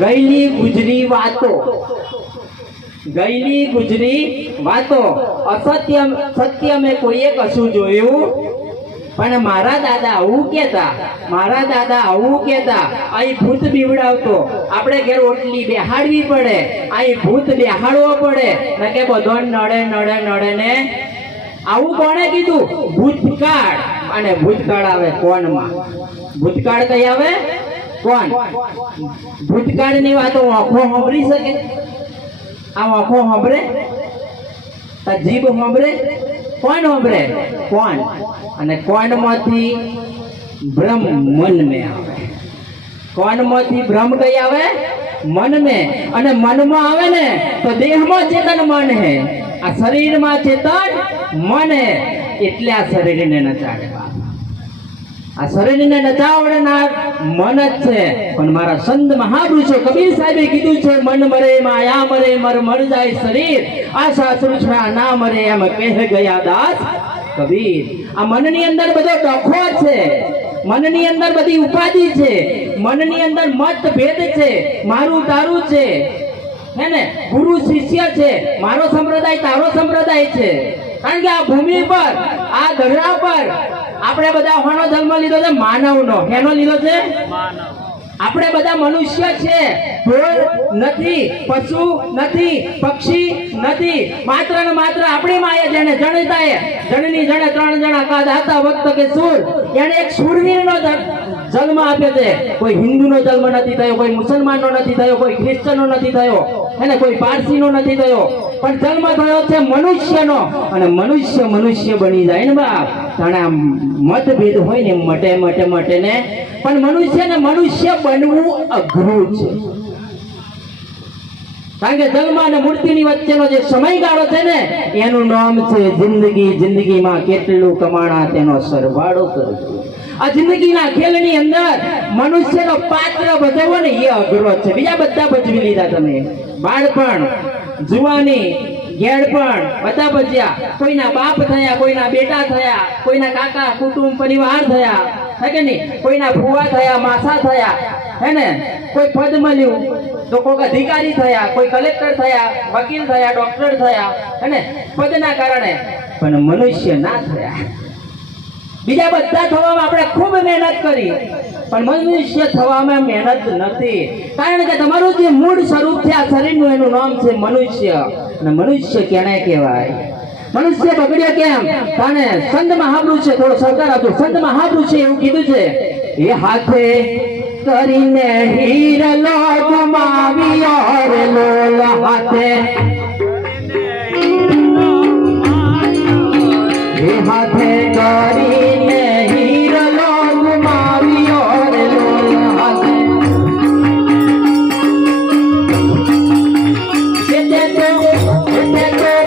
ગયેલી ગુજરી વાતો, ગયેલી ગુજરી વાતો, અસત્ય સત્ય મેં કોઈએ કશું જોયું પણ મારા દાદા આવું કહેતા, મારા દાદા આવું કહેતા, અહીં ભૂત બીવડાવતો, આપણે ઘેર ઓટલી બેહાડવી પડે, અહીં ભૂત બેહાડવો પડે ને કે બધો નડે નડે નડે ને આવું કોણે કીધું? ભૂતકાળ. અને ભૂતકાળ આવે કોણમાં? ભૂતકાળ કઈ આવે? કોણ? ભૂતકાળની વાતો આંખો સાંભળી શકે? આ આંખો સાંભળે? આ જીભ સાંભળે? કોણ સાંભળે? કોણ? અને કોણમાંથી ભ્રમ મન में આવે. કોણમાંથી ભ્રમ કઈ આવે? મન में. અને મનમાં આવે ને તો દેહમાં ચેતન મન હે, આ શરીરમાં ચેતન મન હે. એટલે આ શરીરને નચાડે, આ શરીરને નચાવડનાર મન જ છે. પણ મારા સંત મહાપુરુષો કબીર સાહેબે કીધું છે, મન મરે માયા મરે મર મર જાય શરીર, આશા તૃષ્ણા ના મરે એમ કહે ગયા દાસ કબીર. આ મનની અંદર બધો ડખો છે, મનની અંદર બધી ઉપાધિ છે, મનની અંદર મતભેદ છે, મારું તારું છે, હે ને, ગુરુ શિષ્ય છે, મારો સંપ્રદાય તારો સંપ્રદાય છે. કારણ કે આ ભૂમિ પર, આ ધરણા પર આપણે બધા કોનો જન્મ લીધો છે? માનવનો. કેનો લીધો છે? આપણે બધા મનુષ્ય છે, ઢોર નથી, પશુ નથી, પક્ષી નથી, માત્ર ને માત્ર આપણી માએ જેને જણતાએ જણની જણે 3 જણા કાદ હતા વખત કે સુર, એને એક શૂરવીરનો જન્મ આપ્યો છે. કોઈ હિન્દુનો જન્મ નથી થયો, કોઈ મુસલમાનનો નથી થયો, કોઈ ખ્રિશ્ચનનો નથી થયો, અને કોઈ પારસીનો નથી થયો, પણ જન્મ થયો છે મનુષ્યનો. અને મનુષ્ય મનુષ્ય બની જાય ને બાપ, જાણે આમ મતભેદ હોય ને મટે મટે મટે ને, પણ મનુષ્યને મનુષ્ય બનવું અઘરું છે. કારણ કે જન્મ અને મૂર્તિની વચ્ચેનો જે સમયગાળો છે ને, એનું નામ છે જિંદગી. જિંદગીમાં કેટલું કમાણા તેનો સરવાળો કરજો. આ જિંદગીના ખેલની અંદર મનુષ્યનો પાત્ર ભજવવો ને એ અઘરો છે. બીજા બધા ભજવી લીધા તમે, બાળપણ, જુવાની, ઘેડપણ બધા ભજ્યા. કોઈના બાપ થયા, કોઈના બેટા થયા, કોઈના કાકા કુટુંબ પરિવાર થયા, હે કે નહીં, કોઈના ફુવા થયા, માસા થયા, હે ને, કોઈ પદ મળ્યું તો કોઈ અધિકારી થયા, કોઈ કલેક્ટર થયા, વકીલ થયા, ડોક્ટર થયા, હે ને, પદના કારણે. પણ મનુષ્ય ના થયા. બીજા બધા થવામાં આપણે ખૂબ મહેનત કરી, પણ મનુષ્ય થવામાં મહેનત નથી. કારણ કે તમારું જે મૂળ સ્વરૂપ છે આ શરીરનું, એનું નામ છે મનુષ્ય. અને મનુષ્ય કેને કહેવાય? મનુષ્ય બગડ્યો કેમ? તાને સંત મહાપુરુષે થોડો સહકાર આપ્યો. સંત મહાપુરુષે એવું કીધું છે, એ હાથે કરીને હીરલો ગુમાવ્યો રે લોલ, હાથે એ હાથે કરીને હીરલો ગુમાવ્યો રે લોલ, હાથે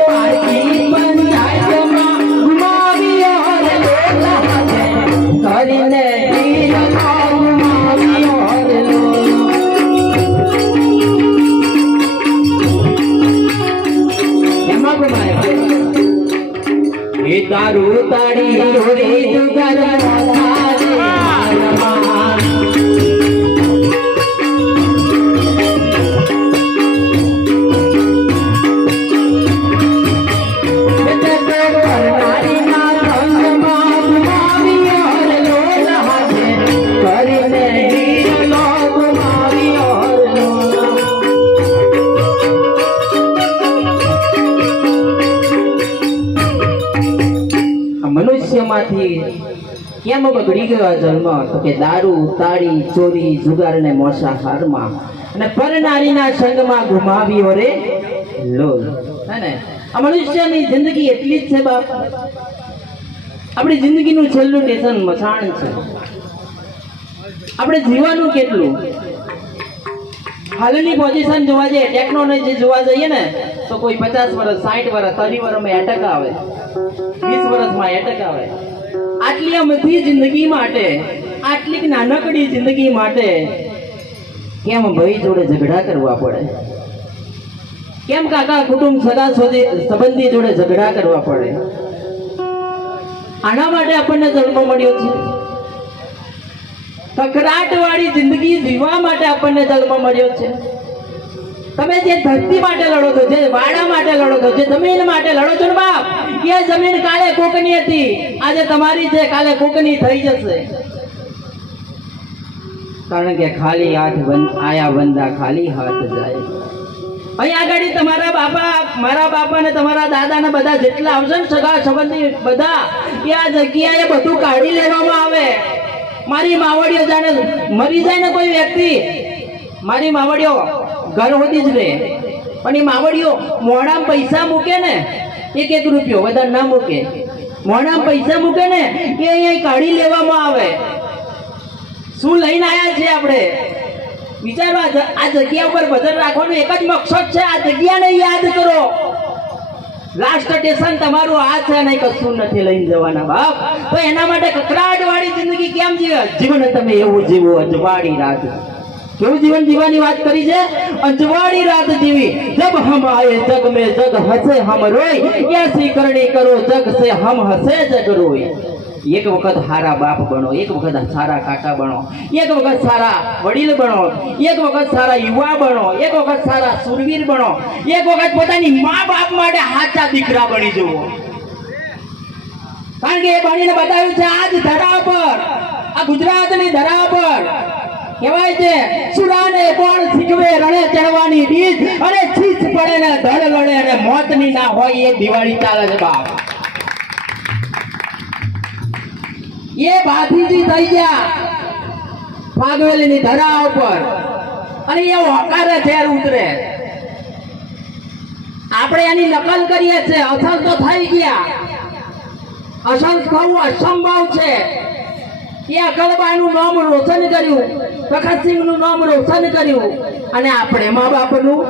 પારકી પંચાયતમાં ગુમાવ્યો રે લોલ, હાથે કરીને હીરલો ગુમાવ્યો રે લોલ. એમાં ગુમાવ્યો એ તારું તાળી જોડી જુગાર મનુષ્યમાંથી કેમ બગડી ગયો જન્મ? તો કે દારૂ, તાળી, ચોરી, જુગાર ને મોસાહારમાં અને પરનારીના સંગમાં ગુમાવ્યો રે લોલ. હે ને, આ મનુષ્યની જિંદગી એટલી જ છે બાપ. આપણી જિંદગીનું છેલ્લું સ્ટેશન મસાણ છે. આપણે જીવાનું કેટલું? હાલની પોઝિશન જોવા જઈએ, ટેકનોલોજી જોવા જઈએ ને, તો કોઈ 50 વર્ષ, 60 વર્ષ, 30 વર્ષમાં એટેક આવે, 20 વર્ષમાં એટેક આવે. આટલી અમથી જિંદગી માટે, આટલી નાનકડી જિંદગી માટે કેમ ભાઈ જોડે ઝઘડા કરવા પડે? કેમ કાકા કુટુંબ સગા સંબંધી જોડે ઝઘડા કરવા પડે? આના માટે આપણને જન્મ મળ્યો છે. કકરાટ વાળી જિંદગી જીવવા માટે આપણને જન્મ મળ્યો છે. તમે જે ધરતી માટે લડો છો, જે વાડા માટે લડો છો, જે જમીન માટે લડો છો ને બાપ, એ જમીન કાલે કોકની હતી, આજે તમારી છે, કાલે કોકની થઈ જશે. કારણ કે ખાલી હાથ આયા બંદા ખાલી હાથ જાય. અહીં આગળ તમારા બાપા, મારા બાપા ને તમારા દાદા ને બધા જેટલા આવશે ને સગા સંબંધી બધા, એ આ જગ્યાએ બધું કાઢી લેવામાં આવે. મારી માવડીઓ જાણે મરી જાય ને કોઈ વ્યક્તિ, મારી માવડીઓ ઘર હોતી જ રહે, પણ એ માવડીઓ મોઢામાં પૈસા મૂકે ને, એક એક રૂપિયો વધારે ના મૂકે, મોઢામાં પૈસા મૂકે ને એ અહીંયા કાઢી લેવામાં આવે. શું લઈને આવ્યા છે આપણે? વિચારો, આ જગ્યા ઉપર ભજન રાખવાનું એક જ મકસદ છે, આ જગ્યાને યાદ કરો. લાસ્ટ સ્ટેશન તમારું આ છે, નહીં કશું નથી લઈને જવાના બાપ. તો એના માટે કકરાટ વાળી જિંદગી કેમ જીવે? જીવન તમે એવું જીવો, અજવાળી રાત. કેવું જીવન જીવવાની વાત કરી છે? અજવાળી રાત જીવી. જબ હમ આए जग में जग हंसे हम रोई, ऐसी करनी करो जग से हम हंसे जग रोई. એક વખત સારા બાપ બનો, એક વખત સારા કાકા બનો, એક વખત સારા વડીલ બનો, એક વખત સારા યુવા બનો, એક વખત સારા સુરવીર બનો, એક વખત પોતાની મા બાપ માટે સાચા દીકરા બની જવો. કારણ કે એ બનીને બતાવ્યું છે આજ ધરા પર, આ ગુજરાતની ધરા પર કહેવાય છે, સુરાને કોણ શીખવે રણે ચડવાની રીત, અને છીછ પડે ને ધડ લડે અને મોતની ના હોય એ દિવાળી ચાલે છે બાપ. ये भातीजी થઈ ગયા ફાગવેલીની ધરા ઉપર, અને એ હોકારે ઝેર ઉતરે. આપણે એની નકલ કરીએ છીએ, અસલ તો થઈ ગયા. અસલ થવું અસંભવ છે. એ અકલબાનું નામ રોશન કર્યું, પ્રકાશસિંહનું નામ રોશન કર્યું, અને આપણે મા બાપનું,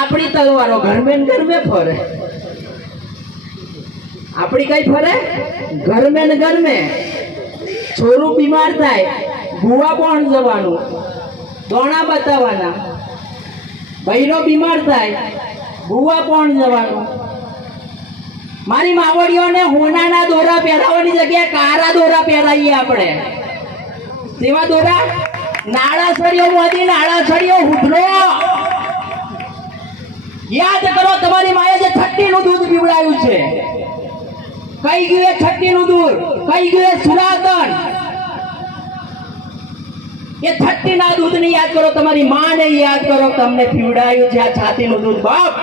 આપણી તલવારો ઘરમે ફરે. આપણી કઈ ફરે? ઘરમે ને ઘરમે. છોરું બીમાર થાય, ભૂવા પણ જવાનું, દોણા બતાવવાના. બૈરો બીમાર થાય, ભૂવા પણ જવાનું. મારી માવડીઓને હોનાના દોરા પહેરાવવાની જગ્યાએ કારા દોરા પહેરાવીએ આપણે. સેવા દોરા, નાળાસળીઓ મોદી, નાળાસળીઓ હુધરો. યાદ કરો તમારી માએ જે 30 નું દૂધ પીવડાવ્યું છે. કઈ ગયું 30 નું દૂધ? કઈ ગયું સુરાતન? એ 30 ના દૂધ ને યાદ કરો, તમારી માને યાદ કરો, તમને પીવડાવ્યું છે આ છાતીનું દૂધ બાપ.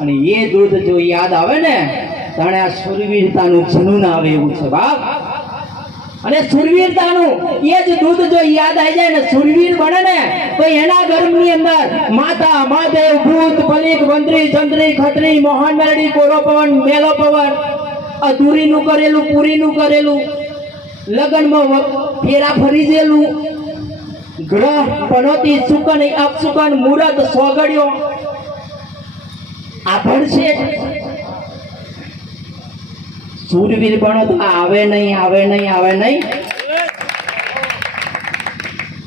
અને એ દૂધ જો યાદ આવે ને, તાણે આ સુરવીરતાનું જનૂન આવે એવું છે બાપ. અને સુરવીરતાનું એ જ દૂધ જો યાદ આવી જાય ને, સુરવીર બને ને, તો એના ગર્ભની અંદર માતા, મહાદેવ, ભૂત, પલિક, બંદરી, ચંદ્રી, ખત્રી, મોહન મેલડી, કોરો પવન, મેલો પવન, અધૂરીનું કરેલું, પૂરીનું કરેલું, લગ્નમાં ફેરા ફરી જેલું, ગ્રહ, પનોતી, સુકન, અપસુકન, મુહૂર્ત, સોગડિયો, આભણ છે. સુરવીર બનો તો આવે નહીં, આવે નહીં, આવે નહીં.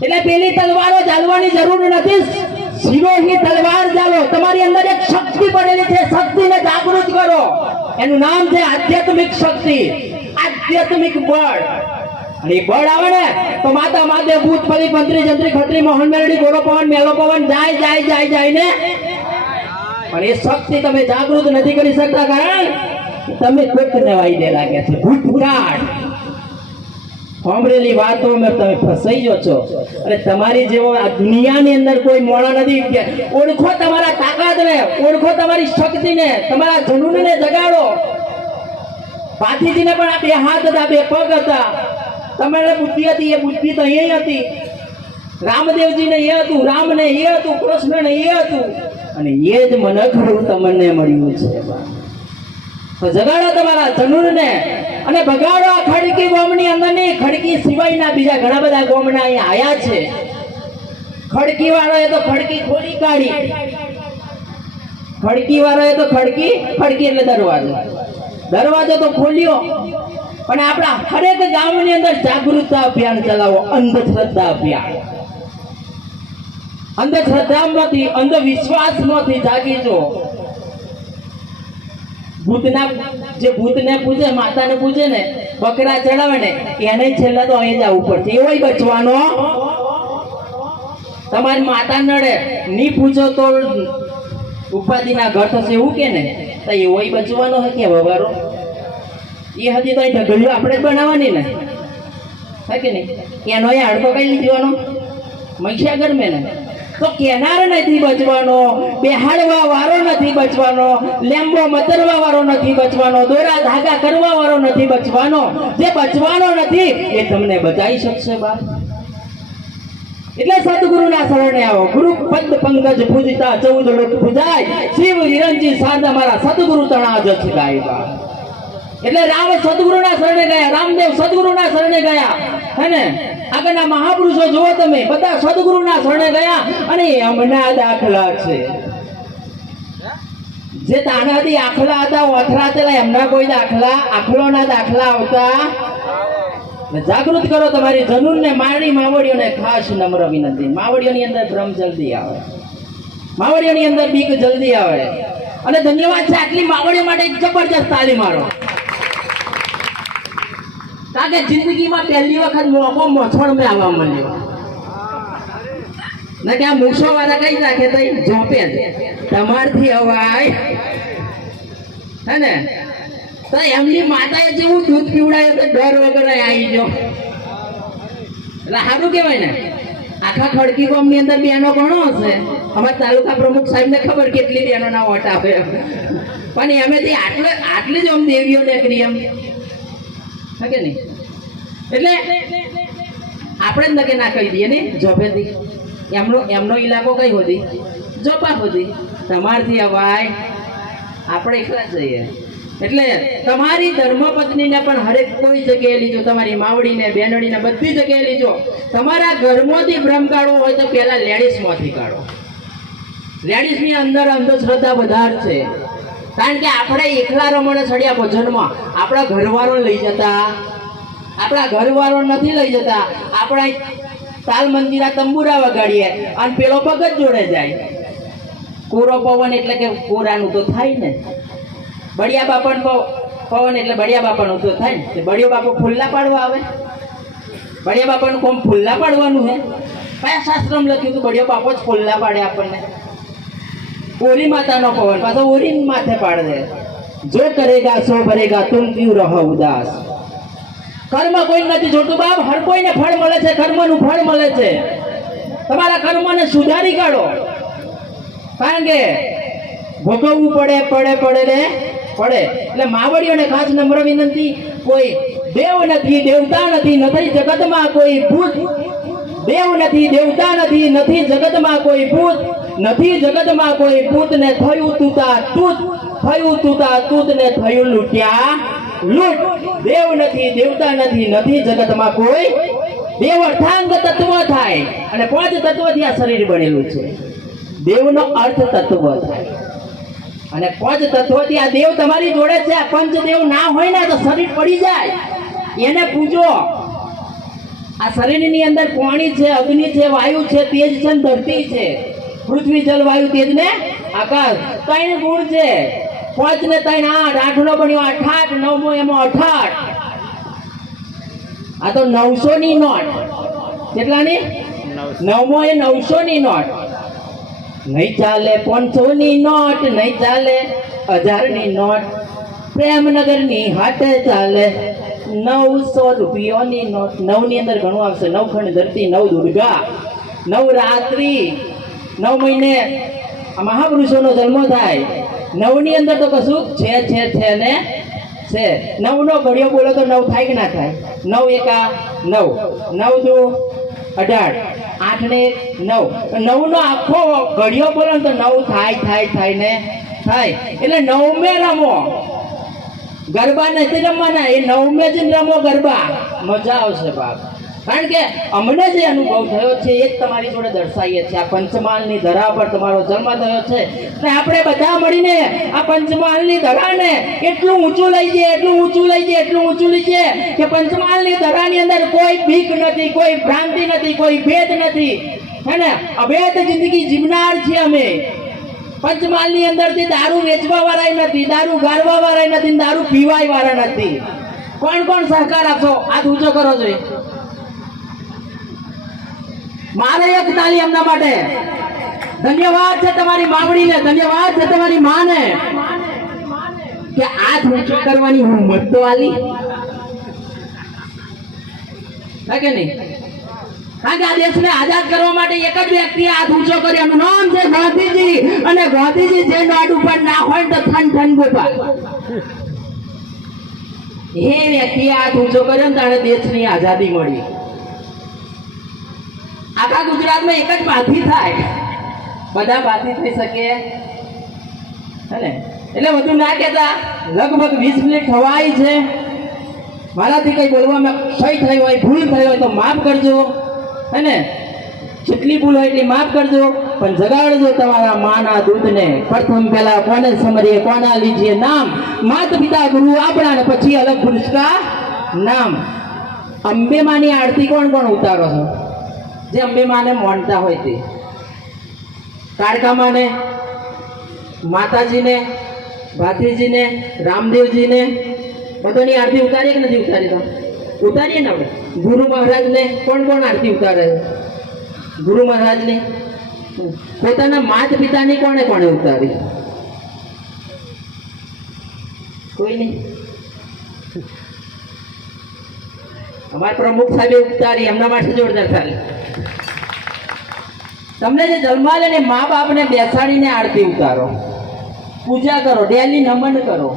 એટલે પેલી તલવારો ચાલવાની જરૂર નથી, શિરોહી તલવાર ચાલો. તમારી અંદર એક શક્તિ પડેલી છે, શક્તિને જાગૃત કરો. એનું નામ છે આધ્યાત્મિક શક્તિ, આધ્યાત્મિક બળ. અને એ બળ આવે ને તો માતા, મહાદેવ, ભૂત, પલિક, મંત્રી, જંત્રી, ખત્રી, મોહન મેલડી, ગોરો પવન, મેલો પવન જાય જાય જાય જાય ને. પણ એ શક્તિ તમે જાગૃત નથી કરી શકતા, કારણ તમે કોકને વાયદે લાગ્યા છે. ભૂતકાળ સાંભળેલી વાતો મેં તમે ફસાઈ ગયો છો. અને તમારી જેવો આ દુનિયાની અંદર કોઈ મોણા નથી. ઓળખો તમારા તાકાતને, ઓળખો તમારી શક્તિને, તમારા જનૂનને જગાડો. ભાતીજીને પણ આ 2 હાથ હતા, 2 પગ હતા. તમારે બુદ્ધિ હતી, એ બુદ્ધિ તો એ હતી. રામદેવજીને એ હતું, રામને એ હતું, કૃષ્ણને એ હતું, અને એ જ મનખડું તમને મળ્યું છે. તો જગાડો તમારા જનૂનને અને બગાડો આ ખડકી ગોમની અંદરની. ખડકી સિવાયના બીજા ઘણા બધા ગોમના અહીંયા આયા છે. ખડકી વાળાએ તો ખડકી ખોલી કાઢી. ખડકી વાળાએ તો ખડકી એટલે દરવાજો તો ખોલ્યો. પણ આપણા હરેક ગામની અંદર જાગૃતતા અભિયાન ચલાવો, અંધશ્રદ્ધા અભિયાન. અંધશ્રદ્ધામાંથી, અંધવિશ્વાસમાંથી જાગી જો. ભૂતના જે ભૂતને પૂજે, માતાને પૂજે ને, બકરા ચડાવે ને, એને છેલ્લા તો અહીં જ આવવું પડશે. એવોય બચવાનો. તમારી માતા નડે ની પૂજો તો ઉપાધિના ઘર થશે એવું કે ને, તો એવોય બચવાનો હે કે વવારો એ હજી તો ઢગલીઓ આપણે જ બનાવવાની ને, હે કે નહીં? એનો એ હાડકો કઈ લીધવાનો મહિષાગર મેં ને, તો કેનાર નથી બચવાનો, બેહાડવા વાળો નથી બચવાનો, લેમ્બો મતરવા વાળો નથી બચવાનો, દોરા ધાગા કરવા વાળો નથી બચવાનો. જે બચવાનો નથી એ તમને બચાવી શકશે બાપ. એટલે સદગુરુના શરણે આવો. ગુરુ પદ પંકજ પૂજતા 14 લોક પૂજાય, શિવ નિરંજી સાધા મારા સદગુરુ તણા જસ ગાય બાપ. એટલે રામ સદગુરુના શરણે ગયા, રામદેવ સદગુરુના શરણે ગયા, હે ને? આગળના મહાપુરુષો જુઓ તમે, બધા સદગુરુના શરણે ગયા. અને એમના દાખલા છે જે તાનાથી આખલા હતા, ઓથરા હતા, એમના કોઈ દાખલા, આખલોના દાખલા આવતા. જાગૃત કરો તમારી જનૂનને. મારી માવડીઓને ખાસ નમ્ર વિનંતી, માવડીઓની અંદર ભ્રમ જલ્દી આવે, માવડીઓની અંદર બીક જલ્દી આવે. અને ધન્યવાદ છે આટલી માવડીઓ માટે એક જબરજસ્ત તાલી મારો. કારણ કે જિંદગીમાં પહેલી વખત મોકો મોછણ મેં આવવા મળ્યો ને કે આ મૂછો વાળા કઈ રાખે તો જોપે જ તમારથી અવાય, હે ને? તો એમની માતાએ જેવું દૂધ પીવડાયું તો ડર વગર આવી ગયો. એટલે સારું કહેવાય ને. આખા ખડકી ગામની અંદર બહેનો ઘણો હશે. અમારા તાલુકા પ્રમુખ સાહેબને ખબર કેટલી બહેનોના વોટ આપે, પણ એમેથી આટલી જ આમ દેવીઓ નીકળી એમ, કે નહીં? એટલે આપણે જ નકે ના કહી દઈએ ને જોપેથી. એમનો ઇલાકો કઈ હોતી? જોપા હોતી. તમારથી અવાય આપણે એકલા જઈએ. એટલે તમારી ધર્મપત્નીને પણ હરેક કોઈ જગ્યાએ લીજો, તમારી માવડીને, બેનડીને બધી જગ્યાએ લીજો. તમારા ઘરમાંથી ભ્રમ કાઢવો હોય તો પહેલા લેડીઝમાંથી કાઢો. લેડીઝની અંદર અંધશ્રદ્ધા વધારે છે. કારણ કે આપણે એકલા રમણે ચડ્યા ભજનમાં આપણા ઘરવાળો લઈ જતા, આપણા ઘરવાળો નથી લઈ જતા. આપણે તાલ મંદિરા તંબુરા વગાડીએ અને પેલો ભગત જોડે જાય. કોરો પવન એટલે કે કોરાનું તો થાય ને, બળિયા બાપાનો પવન એટલે બળિયા બાપાનું તો થાય ને. બળિયો બાપો ફુલ્લા પાડવા આવે? બળિયા બાપાનું કોમ ફુલ્લા પાડવાનું હે? કયા શાસ્ત્રમાં લખ્યું હતું બળિયો બાપો જ ફુલ્લા પાડે આપણને? ઓરી માતાનો પવન પાછો ઓરી માથે પાડ દે. જો કરેગા સો ભરેગા, તુમ ક્યું રહો ઉદાસ. કર્મ કોઈ નથી જોતું બાપ, હર કોઈને ફળ મળે છે, કર્મનું ફળ મળે છે. તમારા કર્મને સુધારી કાઢો. કારણ કે ભોગવવું પડે પડે. એટલે માવડીઓને ખાસ નમ્ર વિનંતી, કોઈ દેવ નથી, દેવતા નથી, નથી જગતમાં કોઈ ભૂત. દેવ નથી, દેવતા નથી, નથી જગતમાં કોઈ ભૂત, નથી જગતમાં કોઈ ભૂત. ને થયું તૂતા તૂત ને થયું લૂટ્યા લૂટ. દેવ નથી, દેવતા નથી, નથી જગતમાં કોઈ. દેવ અર્થાંગ તત્વ થાય અને 5 તત્વથી આ શરીર બનેલું છે. દેવનો અર્થ તત્વ થાય અને 5 તત્વથી આ દેવ તમારી જોડે છે. આ પંચદેવ ના હોય ને તો શરીર પડી જાય. એને પૂજો. આ શરીરની અંદર પાણી છે, અગ્નિ છે, વાયુ છે, તેજ છે, ધરતી છે. પૃથ્વી, જલ, વાયુ, તેજ ને આકાશ. 3 ગુણ છે. 5 ને 3 8, 8 નો બન્યો 88, 9મો એમાં 88. આ તો 900 ની નોટ. કેટલાની? 9મો એ 900 ની નોટ. નહીં ચાલે 500 ની નોટ, નહીં ચાલે 1000 ની નોટ. પ્રેમનગરની હાટે ચાલે 900 રૂપિયાની નોટ. 9 ની અંદર ઘણું આવશે. 9 ખંડ ધરતી, 9 દુર્ગા, 9 રાત્રિ, 9 મહિને આ મહાપુરુષોનો જન્મ થાય. 9 ની અંદર તો કશું છે ને છે. 9 નો ઘડિયો બોલો તો 9 થાય કે ના થાય? 9 એકા 9, 9 દુ 18, 8 ને 9. 9 નો આખો ઘડિયો બોલો તો 9 થાય ને થાય. એટલે 9 મે રમો. ગરબા નથી રમવાના, એ 9 મે જ રમો ગરબા. મજા આવશે બાપ. કારણ કે અમને જે અનુભવ થયો છે એ જ તમારી જોડે દર્શાવીએ છીએ. આ પંચમહાલની ધરા પર તમારો જન્મ થયો છે અને આપણે બધા મળીને આ પંચમહાલની ધરાને એટલું ઊંચું લઈ જઈએ કે પંચમહાલની ધરાની અંદર કોઈ બીક નથી, કોઈ ભ્રાંતિ નથી, કોઈ ભેદ નથી, હે ને? અભેદ જિંદગી જીવનાર છીએ અમે. પંચમહાલની અંદરથી દારૂ વેચવા વાળા નથી, દારૂ ગાળવા વાળા નથી, દારૂ પીવાય વાળા નથી. કોણ કોણ સહકાર આપશો? હાથ ઊંચો કરો જોઈએ. મારે એક તાળી એમના માટે. ધન્યવાદ છે તમારી માવડીને, ધન્યવાદ છે તમારી માને કે હાથ ઊંચો કરવાની હિંમત તો આલી કે નહીં. કારણ કે આ દેશને આઝાદ કરવા માટે એક જ વ્યક્તિએ હાથ ઊંચો કર્યો, એનું નામ છે ગાંધીજી. અને ગાંધીજી જે નોટ ઉપર ના હોય તો ઠન ઠન ગોપાલ, એ વ્યક્તિએ હાથ ઊંચો કર્યો ને તારે દેશની આઝાદી મળી. આખા ગુજરાતમાં એક જ પાથી થાય, બધા પાથી થઈ શકે હે? એટલે વધુ ના કહેતા. લગભગ 20 મિનિટ થવાય છે. મારાથી કઈ બોલવામાં સહી થઈ હોય, ભૂલ થઈ હોય તો માફ કરજો હે ને. જેટલી ભૂલ હોય એટલી માફ કરજો, પણ જગાડજો તમારા માના દૂધને. પ્રથમ પહેલા કોને સમરીએ, કોના લીજીએ નામ? માત પિતા ગુરુ આપણા, ને પછી અલગ પુરુષ કા નામ. અંબે માની આરતી કોણ કોણ ઉતારો છો? જે અંબે માને માનતા હોય તે. કાળકા માને, માતાજીને, ભાતીજીને, રામદેવજીને બધાની આરતી ઉતારીએ કે નથી ઉતારી? તો ઉતારીએ ને આપણે. ગુરુ મહારાજને કોણ કોણ આરતી ઉતારે? ગુરુ મહારાજને. પોતાના માત પિતાની કોણે કોણે ઉતારી? કોઈ નહીં. અમારા પ્રમુખ સાહેબે ઉતારી, એમના માટે જોરદાર તાળી. તમને જે જન્મા લે ને મા બાપને બેસાડીને આરતી ઉતારો, પૂજા કરો, ડેલી નમન કરો,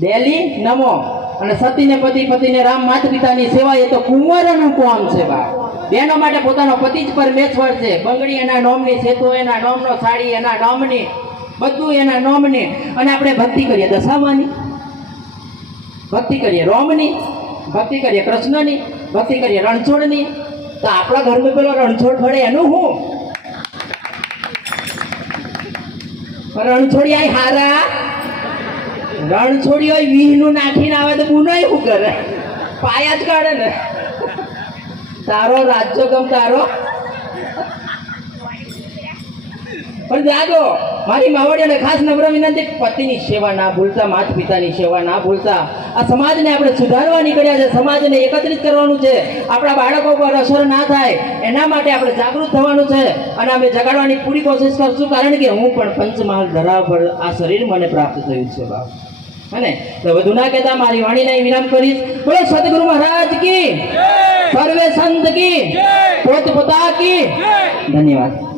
ડેલી નમો. અને સતીને પતિ, પતિને રામ, માતા પિતાની સેવા એ તો કુંવરોનું કામ છે. બાપ બહેનો માટે પોતાનો પતિ જ પરમેશ્વર છે. બંગડી એના નોમની, સેતુ એના નોમનો, સાડી એના નોમની, બધું એના નોમની. અને આપણે ભક્તિ કરીએ દશામાની, ભક્તિ કરીએ રોમની, ભક્તિ કરીએ કૃષ્ણની, ભક્તિ કરીએ રણછોડની. તો આપણા ઘરમાં પેલો રણછોડ ફળે એનું હું? રણછોડી આય હારા, રણછોડી હોય 20 નું નાખીને આવે તો ગુનાય શું કરે? પાયા જ કાઢે ને. તારો રાજ્ય ગમ તારો. પણ જાગો મારી માવડીઓને ખાસ નમ્ર વિનંતી, પતિની સેવા ના ભૂલતા, માતા પિતાની સેવા ના ભૂલતા. આ સમાજને આપણે સુધારવા નીકળ્યા છે, સમાજને એકત્રિત કરવાનું છે. આપણા બાળકો પર અસર ના થાય એના માટે આપણે જાગૃત થવાનું છે. અને અમે જગાડવાની પૂરી કોશિશ કરશું, કારણ કે હું પણ પંચમહાલ ધરાવ પર આ શરીર મને પ્રાપ્ત થયું છે. બાપ હે તો વધુ ના કહેતા મારી વાણીને વિરામ કરીશ. બોલો સદગુરુ મહારાજ કી, સર્વે સંત કી, પોત પોતા કી. ધન્યવાદ.